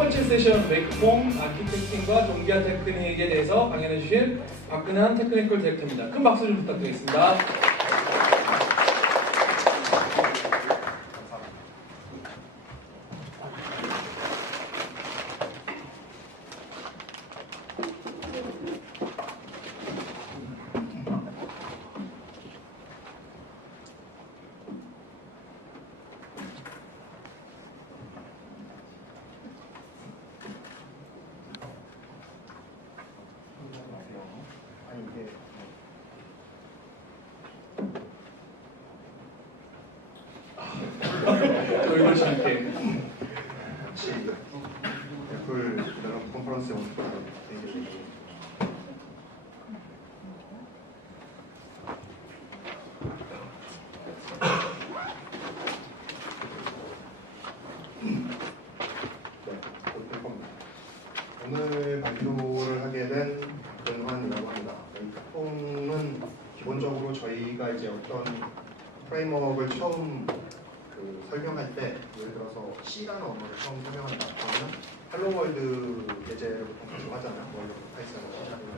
번째 세션 메이크폼 아키텍팅과 동기화 테크닉에 대해서 강연해 주실 박근한 테크니컬 디렉터입니다. 큰 박수 좀 부탁드리겠습니다. 놀라지 않게 같이 애플 이런 컨퍼런스에 오는 거 오늘 발표를 하게 된 근환이라고 합니다. 메이크폼은 기본적으로 저희가 이제 어떤 프레임워크를 처음 설명할 때, 예를 들어서 C라는 언어를 처음 설명한다 그러면 헬로월드 예제를 보통 가져가잖아요. 원래 파이썬, C자리나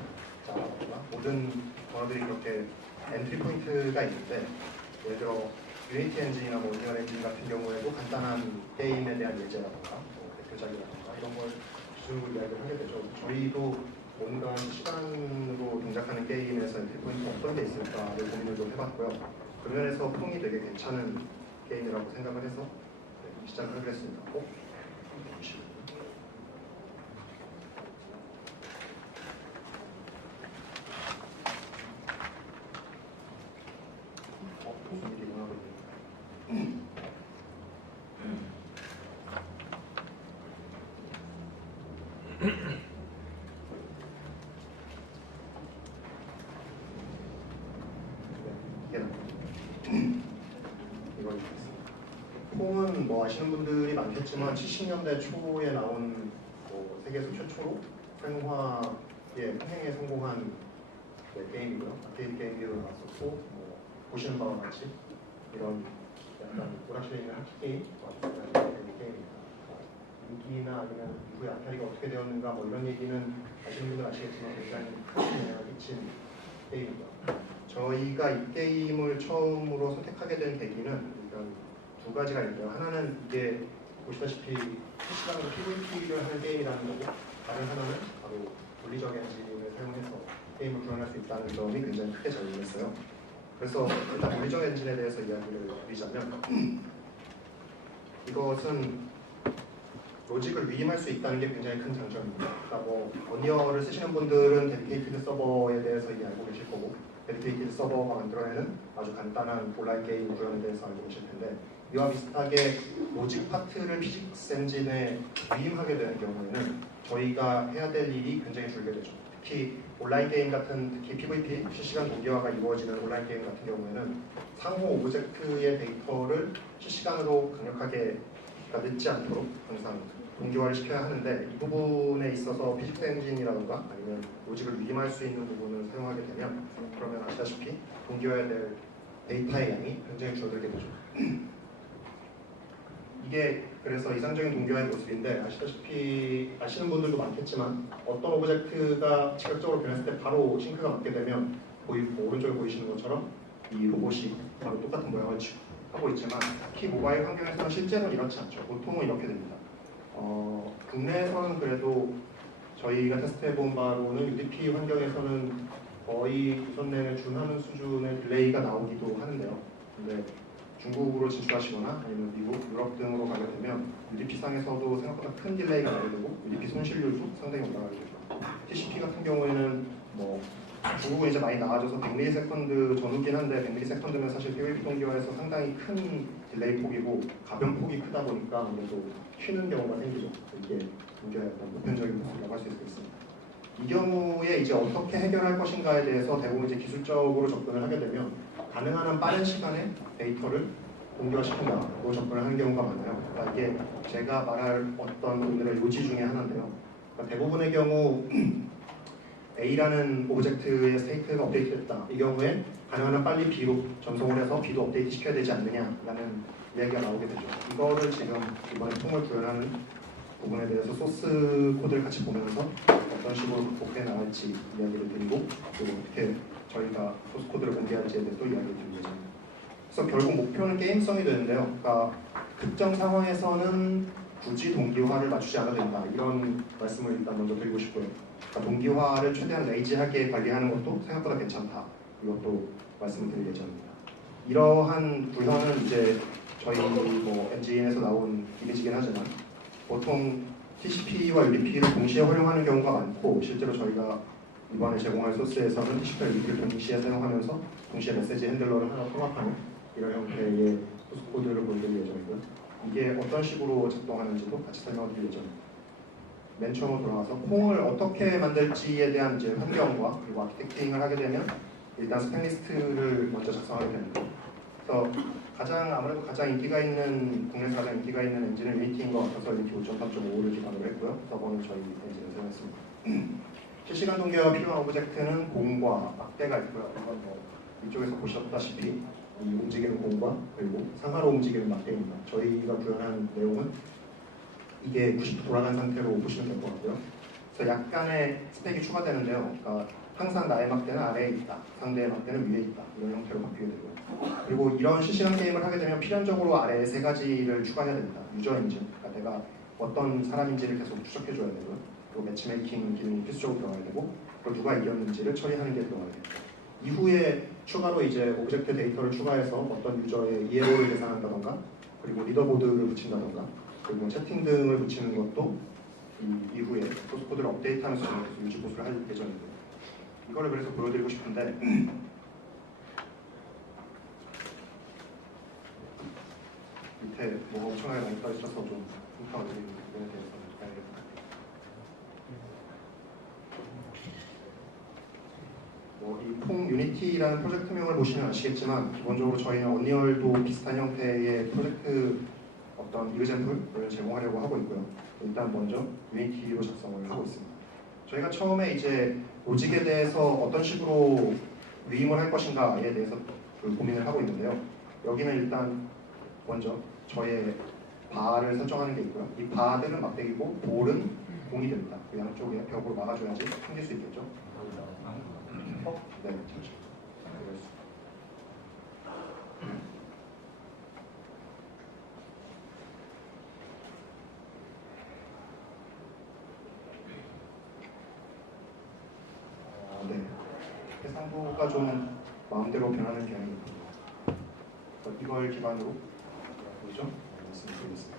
자바나 모든 언어들이 그렇게 엔트리 포인트가 있는데, 예를 들어 유니티 엔진이나 뭐 언리얼 엔진 같은 경우에도 간단한 게임에 대한 예제라든가 대표작이라든가 이런 걸 기준으로 이야기를 하게 되죠. 저희도 뭔가 시간으로 동작하는 게임에서 엔트리 포인트가 어떤 게 있을까를 고민을 좀 해봤고요. 그 면에서 폼이 되게 괜찮은 게임이라고 생각을 해서 시작을 하기로 했습니다. 무슨 일이 일어나고 있네요. 폼은 뭐 아시는 분들이 많겠지만 70년대 초에 나온 세계에서 최초로 생화의 흥행에 성공한 게임이고요. 아케이드 게임으로 나왔었고 보시는 바와 같이 이런 약간 오락실에 있는 학기 게임 게임입니다. 인기나 아니면 이후에 아타리가 어떻게 되었는가 이런 얘기는 아시는 분들 아시겠지만 굉장히 큰 영향을 끼친 게임입니다. 저희가 이 게임을 처음으로 선택하게 된 계기는 일단 두 가지가 있는데요. 하나는 이게 보시다시피 실시간으로 PVP를 하는 게임이라는 거고, 다른 하나는 바로 물리적 엔진을 사용해서 게임을 구현할 수 있다는 점이 굉장히 크게 작용했어요. 그래서 일단 물리적 엔진에 대해서 이야기를 드리자면, 이것은 로직을 위임할 수 있다는 게 굉장히 큰 장점입니다. 그러니까 언리얼을 쓰시는 분들은 데디케이티드 서버에 대해서 이미 알고 계실 거고, 데디케이티드 서버가 만들어내는 아주 간단한 온라인 게임 구현에 대해서 알고 계실 텐데, 이와 비슷하게 로직 파트를 피직스 엔진에 위임하게 되는 경우에는 저희가 해야 될 일이 굉장히 줄게 되죠. 특히 온라인 게임 같은, 특히 PVP, 실시간 동기화가 이루어지는 온라인 게임 같은 경우에는 상호 오브젝트의 데이터를 실시간으로 강력하게 늦지 않도록 항상 동기화를 시켜야 하는데, 이 부분에 있어서 피직스 엔진이라든가 아니면 로직을 위임할 수 있는 부분을 사용하게 되면, 그러면 아시다시피 동기화해야 될 데이터의 양이 굉장히 줄어들게 되죠. 이게 그래서 이상적인 동기화의 모습인데, 아시다시피 아시는 분들도 많겠지만 어떤 오브젝트가 지각적으로 변했을 때 바로 싱크가 맞게 되면 오른쪽에 보이시는 것처럼 이 로봇이 바로 똑같은 모양을 하고 있지만, 특히 모바일 환경에서는 실제로는 이렇지 않죠. 보통은 이렇게 됩니다. 국내에서는 그래도 저희가 테스트해본 바로는 UDP 환경에서는 거의 우선 내에 준하는 수준의 딜레이가 나오기도 하는데요. 근데 중국으로 진출하시거나 아니면 미국, 유럽 등으로 가게 되면 UDP 상에서도 생각보다 큰 딜레이가 나게 되고 UDP 손실률도 상당히 올라가게 되죠. TCP 같은 경우에는 중국은 이제 많이 나아져서 100ms 전후긴 한데 100ms 사실 PVP 동기화에서 상당히 큰 딜레이 폭이고 가변 폭이 크다 보니까 아무래도 튀는 경우가 생기죠. 이게 굉장히 보편적인 모습이라고 할 수 있겠습니다. 이 경우에 이제 어떻게 해결할 것인가에 대해서 대부분 이제 기술적으로 접근을 하게 되면 가능한 한 빠른 시간에 데이터를 동기화시킨다고 접근을 하는 경우가 많아요. 그러니까 이게 제가 말할 어떤 오늘의 요지 중에 하나인데요. 그러니까 대부분의 경우 A라는 오브젝트의 스테이트가 업데이트됐다. 이 경우에 가능한 한 빨리 B로 전송을 해서 B도 업데이트 시켜야 되지 않느냐라는 이야기가 나오게 되죠. 이거를 지금 이번에 폼을 구현하는 부분에 대해서 소스 코드를 같이 보면서 어떤 식으로 극복해 나갈지 이야기를 드리고 그리고 어떻게 저희가 소스 코드를 공개할지에 대해서 이야기를 드릴 예정입니다. 그래서 결국 목표는 게임성이 되는데요. 그러니까 특정 상황에서는 굳이 동기화를 맞추지 않아도 된다. 이런 말씀을 일단 먼저 드리고 싶고요. 그러니까 동기화를 최대한 레이지하게 관리하는 것도 생각보다 괜찮다. 이것도 말씀을 드릴 예정입니다. 이러한 구현은 이제 저희 뭐 엔진에서 나온 이미지긴 하지만 보통 TCP와 UDP를 동시에 활용하는 경우가 많고 실제로 저희가 이번에 제공할 소스에서는 TCP와 UDP를 동시에 사용하면서 동시에 메시지 핸들러를 하나 통합하는 이런 형태의 소스 코드를 보여드릴 예정이고요. 이게 어떤 식으로 작동하는지도 같이 설명을 드릴 예정입니다. 맨 처음으로 돌아가서 콩을 어떻게 만들지에 대한 이제 환경과 그리고 아키텍팅을 하게 되면 일단 스펙 리스트를 먼저 작성하게 됩니다. 그래서 아무래도 가장 인기가 있는 국내에서 가장 인기가 있는 엔진은 유니티인 것 같아서 유니티 5.3.5를 기반으로 했고요. 서버는 저희 엔진을 사용했습니다. 실시간 동기화가 필요한 오브젝트는 공과 막대가 있고요. 이건 뭐 이쪽에서 보셨다시피 이 움직이는 공과 그리고 상하로 움직이는 막대입니다. 저희가 구현한 내용은 이게 90도 돌아간 상태로 보시면 될 것 같고요. 그래서 약간의 스펙이 추가되는데요. 그러니까 항상 나의 막대는 아래에 있다, 상대의 막대는 위에 있다 이런 형태로 바뀌게 되고요. 그리고 이런 실시간 게임을 하게 되면 필연적으로 아래에 세 가지를 추가해야 됩니다. 유저 인증, 그러니까 내가 어떤 사람인지를 계속 추적해줘야 되고요. 그리고 매치메이킹 기능이 필수적으로 들어가야 되고 그리고 누가 이겼는지를 처리하는 게 들어가야 됩니다. 이후에 추가로 이제 오브젝트 데이터를 추가해서 어떤 유저의 이에로를 계산한다던가 그리고 리더보드를 붙인다던가 그리고 채팅 등을 붙이는 것도 이후에 소스 코드를 업데이트하면서 계속 유지 보수를 할 예정입니다. 이거를 그래서 보여드리고 싶은데 밑에 뭐가 엄청나게 많이 떠있어서 좀 흉터가 드리는 부분에 대해서 알려드립니다. 이퐁 유니티라는 프로젝트명을 보시면 아시겠지만 기본적으로 저희는 언리얼도 비슷한 형태의 프로젝트 어떤 이그젠플을 제공하려고 하고 있고요. 일단 먼저 유니티로 작성을 하고 있습니다. 저희가 처음에 이제 로직에 대해서 어떤 식으로 위임을 할 것인가에 대해서 고민을 하고 있는데요. 여기는 일단 먼저 저의 바를 설정하는 게 있고요. 이 바들은 막대기고 볼은 공이 됩니다. 그 양쪽에 벽으로 막아줘야지 생길 수 있겠죠. 네, 그렇죠. 네. 해상도가 좀 마음대로 변하는 경향이 있거든요. 이걸 기반으로 보이죠? 말씀드리겠습니다.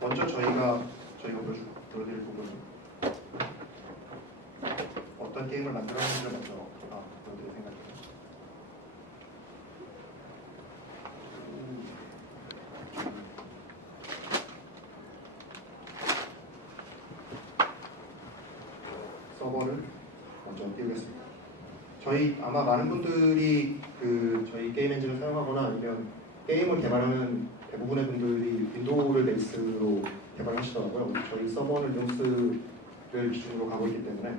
먼저 저희가 보여드릴 부분은 어떤 게임을 만들었는지를 먼저 보여드릴 생각입니다. 서버를 먼저 띄우겠습니다. 저희 아마 많은 분들이 저희 게임 엔진을 사용하거나 아니면 게임을 개발하는 대부분의 분들이 윈도우를 베이스로 개발하시더라고요. 저희 서버는 리눅스를 기준으로 가고 있기 때문에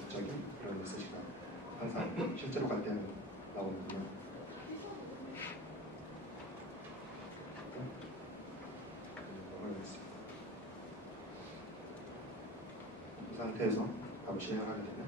갑자기 그런 메시지가 항상 실제로 갈 때는 나오는군요. 이 상태에서 바로 진행하게 되면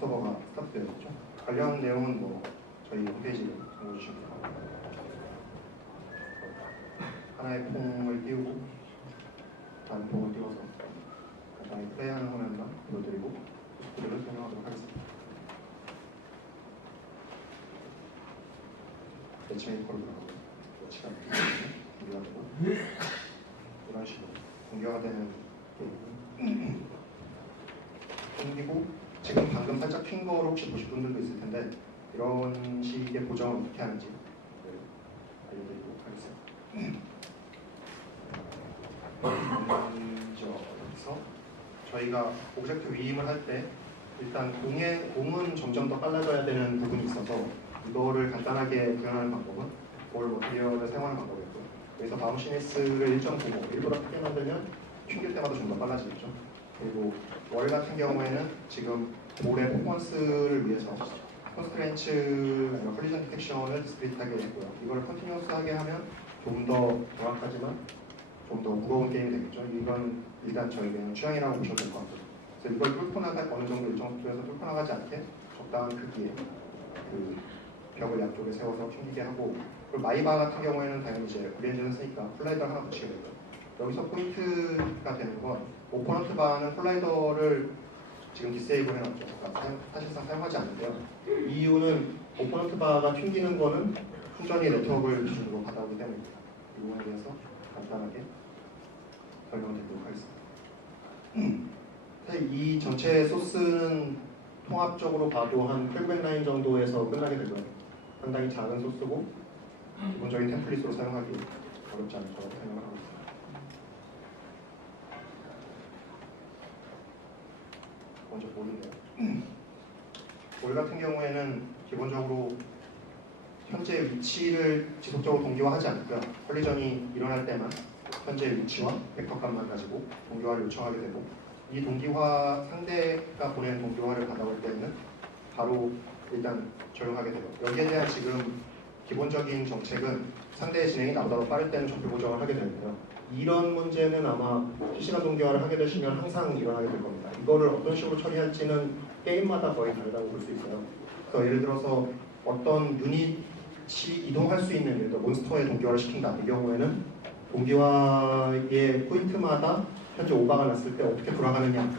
서버가 스타트되어 있죠. 관련 내용은 뭐 저희 홈페이지를 참고해주시면 됩니다. 하나의 폼을 띄우고 다른 폼을 띄워서 간단히 플레이하는 화면만 보여드리고 소스코드를 설명하도록 하겠습니다. 매치메이커로 들어가고 매치가 공개화되고 이런 식으로 공개화되는 게임은 생기고 지금 방금 살짝 튄 거를 혹시 보실 분들도 있을 텐데 이런 식의 보정을 어떻게 하는지 알려드리도록 하겠습니다. 먼저 여기서 저희가 오브젝트 위임을 할 때 일단 공은 점점 더 빨라져야 되는 부분이 있어서 이거를 간단하게 구현하는 방법은 볼 머티리얼을 사용하는 방법이었고요. 그래서 바운시니스를 1.95 1보다 크게 만들면 튕길 때마다 좀 더 빨라지겠죠. 그리고 월 같은 경우에는 지금 볼의 퍼포먼스를 위해서 컨스트렌츠 아니면 컬리전 디텍션을 디스크릿하게 했고요. 이걸 컨티뉴어스하게 하면 좀 더 정확하지만 좀 더 무거운 게임이 되겠죠. 이건 일단 저희 그냥 취향이라고 보셔도 될 것 같고요. 그래서 이걸 뚫고 나가 어느 정도 일정 속도에서 뚫고 나가지 않게 적당한 크기의 그 벽을 양쪽에 세워서 튕기게 하고, 그리고 마이바 같은 경우에는 당연히 이제 우리엔진을 쓰니까 플라이더를 하나 붙이게 되고요. 여기서 포인트가 되는 건 오퍼넌트 바는 플라이더를 지금 디세이블 해놨죠. 그러니까 사실상 사용하지 않는데요. 이유는 오퍼넌트 바가 튕기는 거는 순전히 네트워크를 기준으로 받아오기 때문입니다. 이 부분에 대해서 간단하게 설명을 드리도록 하겠습니다. 사실 이 전체 소스는 통합적으로 봐도 한 800 라인 정도에서 끝나게 될 거예요. 상당히 작은 소스고 기본적인 템플릿으로 사용하기 어렵지 않을 거라고 생각을 하고 있습니다. 먼저 볼인데요. 볼 같은 경우에는 기본적으로 현재 위치를 지속적으로 동기화하지 않고요. 컬리전이 일어날 때만 현재 위치와 벡터 값만 가지고 동기화를 요청하게 되고, 이 동기화 상대가 보낸 동기화를 받아올 때는 바로 일단 적용하게 돼요. 여기에 대한 지금 기본적인 정책은 상대의 진행이 나보다 더 빠를 때는 적용 보정을 하게 되는데요. 이런 문제는 아마 실시간 동기화를 하게 되시면 항상 일어나게 될 겁니다. 이거를 어떤 식으로 처리할지는 게임마다 거의 다르다고 볼 수 있어요. 그래서 예를 들어서 어떤 유닛이 이동할 수 있는, 예를 들어 몬스터에 동기화를 시킨다. 이 경우에는 동기화의 포인트마다 현재 오버가 났을 때 어떻게 돌아가느냐를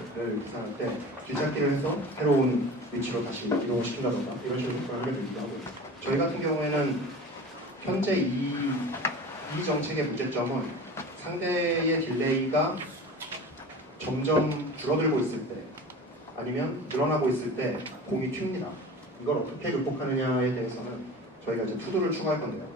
계산할 때 뒤찾기를 해서 새로운 위치로 다시 이동을 시킨다던가 이런 식으로 접근을 하게 되기도 하고요. 저희 같은 경우에는 현재 이 정책의 문제점은 상대의 딜레이가 점점 줄어들고 있을 때 아니면 늘어나고 있을 때 공이 튑니다. 이걸 어떻게 극복하느냐에 대해서는 저희가 이제 투도를 추가할 건데요.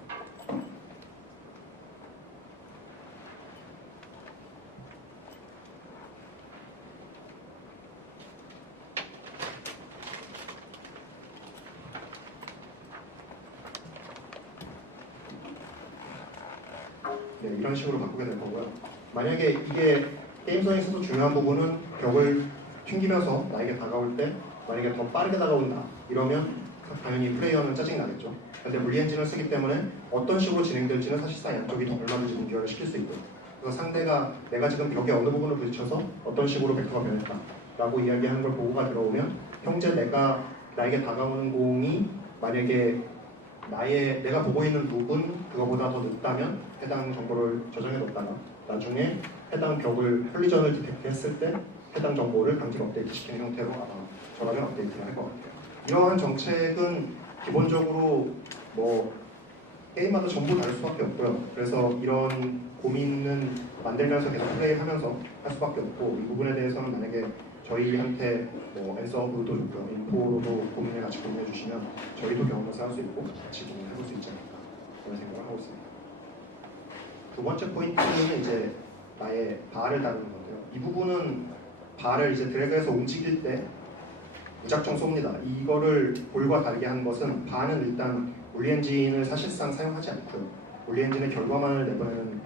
네, 이런 식으로 바꾸게 될 거고요. 만약에 이게 게임성에 있어서 중요한 부분은 벽을 튕기면서 나에게 다가올 때 만약에 더 빠르게 다가온다 이러면 당연히 플레이어는 짜증이 나겠죠. 근데 물리 엔진을 쓰기 때문에 어떤 식으로 진행될지는 사실상 양쪽이 더 얼마든지 동기화를 시킬 수 있고요. 그래서 상대가 내가 지금 벽의 어느 부분을 부딪혀서 어떤 식으로 벡터가 변했다 라고 이야기하는 걸 보고가 들어오면 현재 나에게 다가오는 공이 만약에 내가 보고 있는 부분 그거보다 더 늦다면 해당 정보를 저장해 뒀다가 나중에 해당 벽을 컬리전을 디텍트했을 때 해당 정보를 강제로 업데이트시키는 형태로 아마 저라면 업데이트를 할 것 같아요. 이러한 정책은 기본적으로 뭐 게임마다 전부 다를 수밖에 없고요. 그래서 이런 고민은 만들면서 계속 플레이하면서 할 수밖에 없고, 이 부분에 대해서는 만약에 저희한테 뭐 앤서브도 좋고요, 인포로도 고민을 같이 공유해 주시면 저희도 경험을 쌓을 수 있고 같이 고민을 해볼 수 있지 않을까 그런 생각을 하고 있습니다. 두 번째 포인트는 이제 나의 바를 다루는 건데요. 이 부분은 바를 이제 드래그해서 움직일 때 무작정 쏩니다. 이거를 볼과 다르게 한 것은 바는 일단 물리 엔진을 사실상 사용하지 않고요. 물리 엔진의 결과만을 내보내는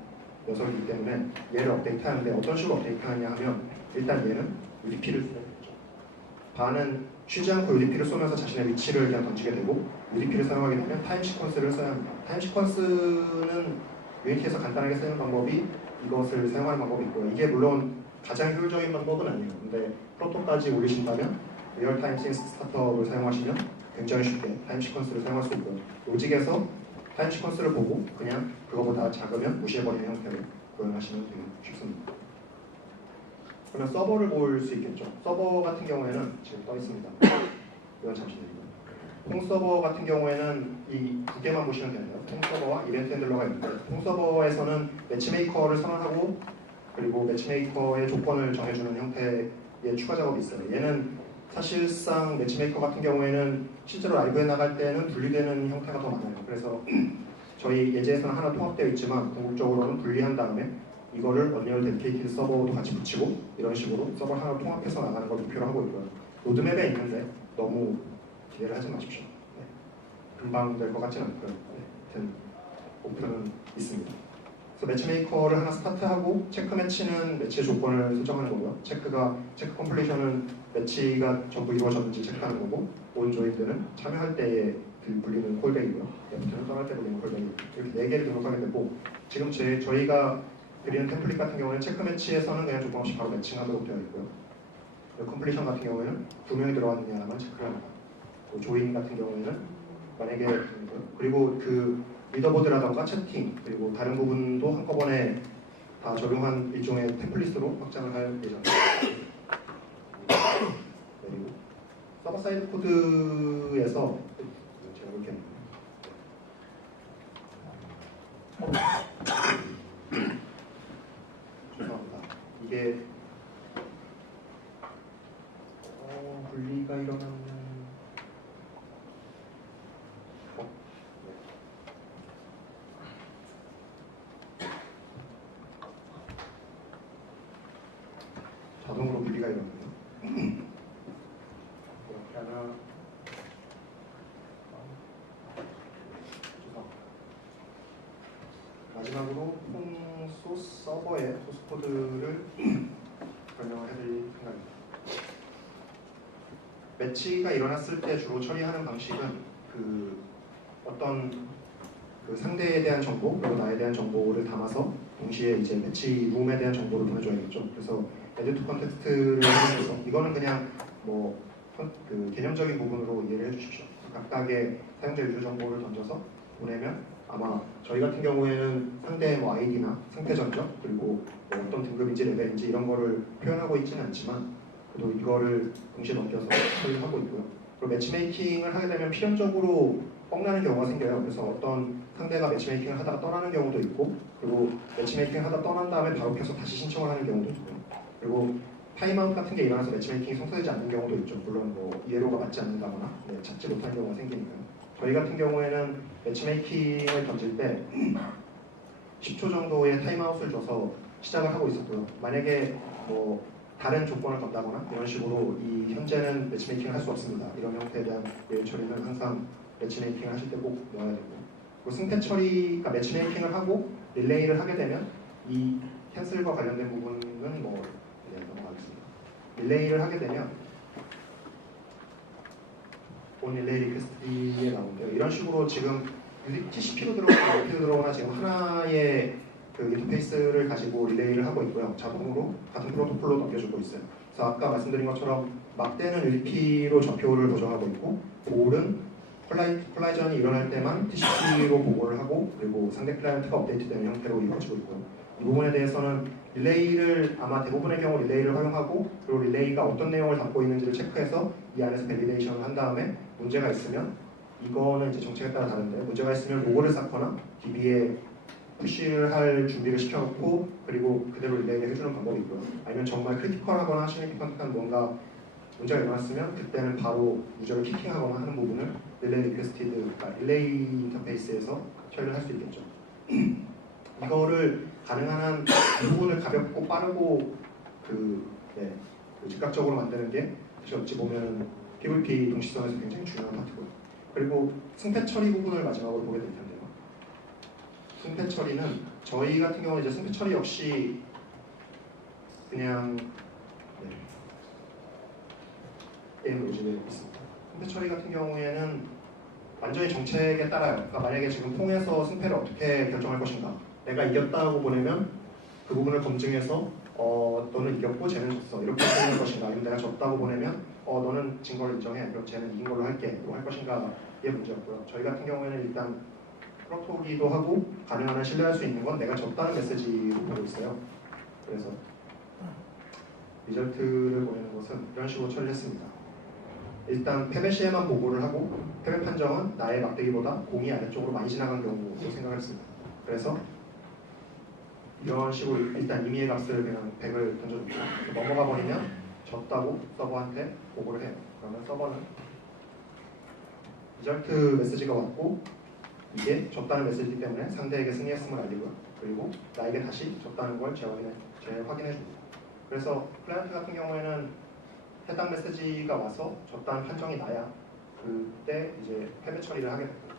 녀석이기 때문에 얘를 업데이트하는데 어떤 식으로 업데이트하느냐 하면 일단 얘는 UDP를 쓰게 되죠. 바는 쉬지 않고 UDP를 쏘면서 자신의 위치를 그냥 던지게 되고, UDP를 사용하게 되면 타임 시퀀스를 써야 합니다. 타임 시퀀스는 유니티에서 간단하게 쓰는 방법이 이것을 사용하는 방법이 있고요. 이게 물론 가장 효율적인 방법은 아니에요. 근데 프로토까지 올리신다면 리얼타임 싱스 스타터를 사용하시면 굉장히 쉽게 타임 시퀀스를 사용할 수 있고요. 로직에서 타임 시퀀스를 보고 그냥 그거보다 작으면 무시해버리는 형태로 구현하시면 되게 쉽습니다. 그러면 서버를 볼 수 있겠죠. 서버 같은 경우에는 지금 떠 있습니다. 이건 잠시 내리고. 홍 서버 같은 경우에는 이 두 개만 보시면 되는데요. 홍 서버와 이벤트 핸들러가 있는데, 홍 서버에서는 매치메이커를 선언하고 그리고 매치메이커의 조건을 정해주는 형태의 추가 작업이 있어요. 얘는 사실상 매치메이커 같은 경우에는 실제로 라이브에 나갈 때는 분리되는 형태가 더 많아요. 그래서 저희 예제에서는 하나 통합되어 있지만 궁극적으로는 분리한 다음에 이거를 언리얼 데디케이티드 서버도 같이 붙이고 이런 식으로 서버 하나 통합해서 나가는 걸 목표로 하고 있고요. 로드맵에 있는데 너무 기대를 하지 마십시오. 네. 금방 될 것 같지는 않고요. 네. 하여튼 목표는 있습니다. 그래서 매치메이커를 하나 스타트하고 체크 매치는 매치의 조건을 설정하는 거고요. 체크 컴플리션은 매치가 전부 이루어졌는지 체크하는 거고, 온 조인들은 참여할 때에 불리는 콜백이고요. 여튼 떠날 때 불리는 콜백이 이렇게 4개를 등록하게 되고, 지금 저희가 그리는 템플릿 같은 경우는 체크 매치에서는 그냥 조건 없이 바로 매칭하도록 되어 있고요. 컴플리션 같은 경우에는 2명이 들어왔느냐만 체크를 합니다. 조인 같은 경우에는 만약에 그리고 그 리더보드라던가 채팅 그리고 다른 부분도 한꺼번에 다 적용한 일종의 템플릿으로 확장을 할 예정입니다. 그리고 서버 사이드 코드에서 제가 이렇게 죄송합니다. 이게 분리가 일어나는 자동으로 분리가 일어나네요. 이렇게 하나 마지막으로 홈 소스 서버의 소스 코드를 설명을 해드릴 생각입니다. 매치가 일어났을 때 주로 처리하는 방식은 어떤 상대에 대한 정보 그리고 나에 대한 정보를 담아서 동시에 이제 매치 룸에 대한 정보를 보내줘야겠죠. 그래서 에드 투 컨텍스트를 하면서 이거는 그냥 개념적인 부분으로 이해를 해주십시오. 각각의 사용자 유저 정보를 던져서 보내면 아마 저희 같은 경우에는 상대의 아이디나 상태 전적 그리고 어떤 등급인지 레벨인지 이런 거를 표현하고 있지는 않지만 그래도 이거를 동시에 넘겨서 처리하고 있고요. 그리고 매치메이킹을 하게 되면 필연적으로 뻥나는 경우가 생겨요. 그래서 어떤 상대가 매치메이킹을 하다가 떠나는 경우도 있고 그리고 매치메이킹을 하다 떠난 다음에 바로 켜서 다시 신청을 하는 경우도 있고요. 그리고 타임아웃 같은 게 일어나서 매치메이킹이 성사되지 않는 경우도 있죠. 물론 이해로가 맞지 않는다거나 찾지 못하는 경우가 생기니까요. 저희 같은 경우에는 매치메이킹을 던질 때 10초 정도의 타임아웃을 줘서 시작을 하고 있었고요. 만약에 다른 조건을 건다거나 이런 식으로 현재는 매치메이킹을 할 수 없습니다. 이런 형태에 대한 예외 처리는 항상 매치메이킹을 하실 때 꼭 넣어야 되고, 그리고 승패 처리가 매치메이킹을 하고 릴레이를 하게 되면 이 캔슬과 관련된 부분은 넘어가겠습니다. 릴레이를 하게 되면 온 릴레이 리퀘스트에 나오는데요. 이런 식으로 지금 TCP로 들어오거나 UDP로 들어오거나 지금 하나의 인터페이스를 가지고 릴레이를 하고 있고요. 자동으로 같은 프로토콜로 넘겨주고 있어요. 그래서 아까 말씀드린 것처럼 막대는 UDP로 좌표를 보정하고 있고 볼은 콜라이전이 일어날 때만 TCP로 보고를 하고 그리고 상대 클라이언트가 업데이트되는 형태로 이루어지고 있고요. 이 부분에 대해서는 릴레이를 아마 대부분의 경우 릴레이를 활용하고 그리고 릴레이가 어떤 내용을 담고 있는지를 체크해서 이 안에서 밸리데이션을 한 다음에 문제가 있으면 이거는 이제 정책에 따라 다른데 문제가 있으면 로고를 쌓거나 DB에 푸시를 할 준비를 시켜놓고 그리고 그대로 릴레이를 해주는 방법이 있고요. 아니면 정말 크리티컬하거나 시그니피컨트한 뭔가 문제가 일어났으면 그때는 바로 유저를 키킹하거나 하는 부분을 릴레이 리퀘스티드, 그러니까 릴레이 인터페이스에서 처리를 할 수 있겠죠. 이거를 가능한 한 이 부분을 가볍고 빠르고 즉각적으로 만드는 게 사실 어찌 보면 PVP 동시성에서 굉장히 중요한 파트고요. 그리고 승패 처리 부분을 마지막으로 보게 될 텐데요. 승패 처리는 저희 같은 경우는 이제 승패 처리 역시 그냥 게임 로직에 있습니다. 승패 처리 같은 경우에는 완전히 정책에 따라요. 그러니까 만약에 지금 통해서 승패를 어떻게 결정할 것인가, 내가 이겼다고 보내면 그 부분을 검증해서 너는 이겼고 쟤는 졌어 이렇게 보낼 것인가, 아니면 내가 졌다고 보내면 너는 진 걸 인정해 그럼 쟤는 이긴 걸로 할게 뭐 할 것인가, 이게 문제였고요. 저희 같은 경우에는 일단 프로토기도 하고 가능한 한 신뢰할 수 있는 건 내가 졌다는 메시지로 보고 있어요. 그래서 리절트를 보내는 것은 이런 식으로 처리했습니다. 일단 패배 시에만 보고를 하고 패배 판정은 나의 막대기보다 공이 아래쪽으로 많이 지나간 경우로 생각을 했습니다. 그래서 이런 식으로 일단 임의의 값을 그냥 100을 던져줍니다. 넘어가 버리면 졌다고 서버한테 보고를 해요. 그러면 서버는 리절트 메시지가 왔고 이게 졌다는 메시지이기 때문에 상대에게 승리했음을 알리고요. 그리고 나에게 다시 졌다는 걸 재확인해 줍니다. 그래서 클라이언트 같은 경우에는 해당 메시지가 와서 졌다는 판정이 나야 그때 이제 패배 처리를 하게 됩니다.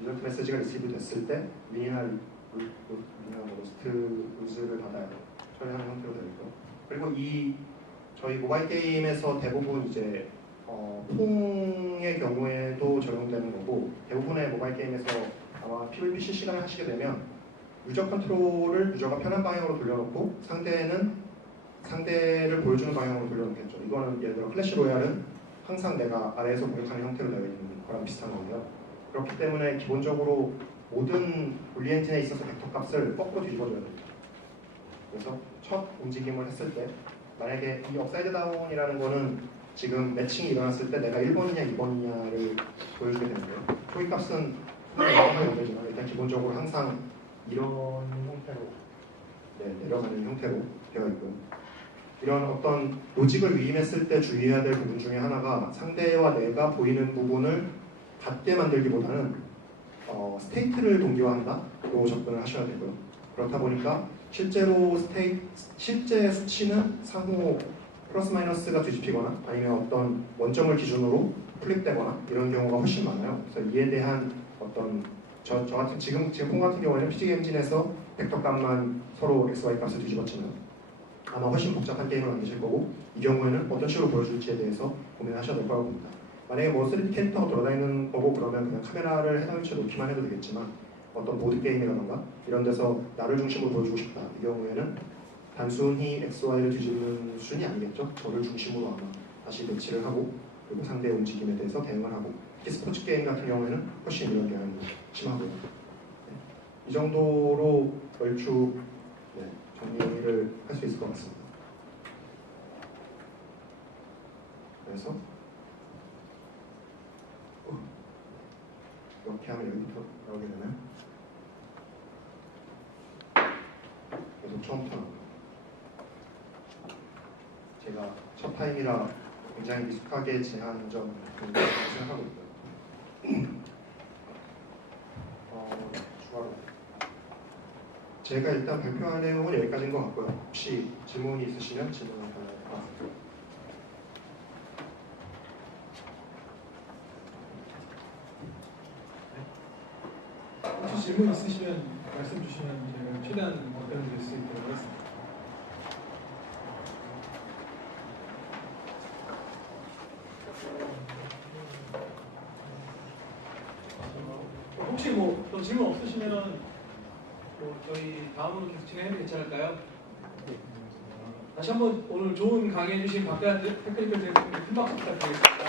리절트 메시지가 리시브 됐을 때 윈이나 로스트를 받아야 처리하는 형태로 되어 있고요. 그리고 이 저희 모바일 게임에서 대부분 이제 퐁의 경우에도 적용되는 거고, 대부분의 모바일 게임에서 아마 PVP 실시간에 하시게 되면 유저 컨트롤을 유저가 편한 방향으로 돌려놓고 상대를 보여주는 방향으로 돌려놓겠죠. 이거는 예를 들어 클래시 로얄은 항상 내가 아래에서 공격하는 형태로 되어 있는 거랑 비슷한 거고요. 그렇기 때문에 기본적으로 모든 불리엔진에 있어서 벡터 값을 거꾸로 뒤집어줘야 됩니다. 그래서 첫 움직임을 했을 때 만약에 이 업사이드 다운이라는 거는 지금 매칭이 일어났을 때 내가 1번이냐 2번이냐를 보여주게 되는데요. 초기 값은 내려가면 안 되지만 일단 기본적으로 항상 이런 형태로 내려가는 형태로 되어 있고요. 이런 어떤 로직을 위임했을 때 주의해야 될 부분 중에 하나가 상대와 내가 보이는 부분을 같게 만들기보다는 스테이트를 동기화한다로 접근을 하셔야 되고요. 그렇다 보니까 실제로 실제 수치는 상호 플러스 마이너스가 뒤집히거나 아니면 어떤 원점을 기준으로 플립되거나 이런 경우가 훨씬 많아요. 그래서 이에 대한 어떤 저 같은 지금 폰 같은 경우에는 PG 엔진에서 벡터 값만 서로 XY 값을 뒤집었지만 아마 훨씬 복잡한 게임을 만드실 거고, 이 경우에는 어떤 식으로 보여줄지에 대해서 고민하셔야 될 거라고 봅니다. 만약에 뭐 3D 캐릭터가 돌아다니는 거고 그러면 그냥 카메라를 해당 위치에 놓기만 해도 되겠지만, 어떤 보드게임이라던가 이런 데서 나를 중심으로 보여주고 싶다, 이 경우에는 단순히 XY를 뒤집는 수준이 아니겠죠. 저를 중심으로 아마 다시 배치를 하고 그리고 상대의 움직임에 대해서 대응을 하고, 특히 스포츠 게임 같은 경우에는 훨씬 이런 경향이 심하고요. 이 정도로 얼추 정리를 할 수 있을 것 같습니다. 그래서 이렇게 하면 여기부터 나오게 되나요? 계속 처음부터 나옵니다. 제가 첫 타임이라 굉장히 미숙하게 제한 점 생각하고 있고요. 추가로 제가 일단 발표할 내용은 여기까지인 것 같고요. 혹시 질문이 있으시면 질문을 받아보겠습니다. 혹시 질문 있으시면 말씀 주시면 제가 최대한 답변 드릴 수 있도록 하겠습니다. 혹시 뭐 또 질문 없으시면 저희 다음으로 계속 진행해도 괜찮을까요? 다시 한번 오늘 좋은 강의해 주신 박대한 테크니컬 디렉터님 큰 박수 부탁드리겠습니다.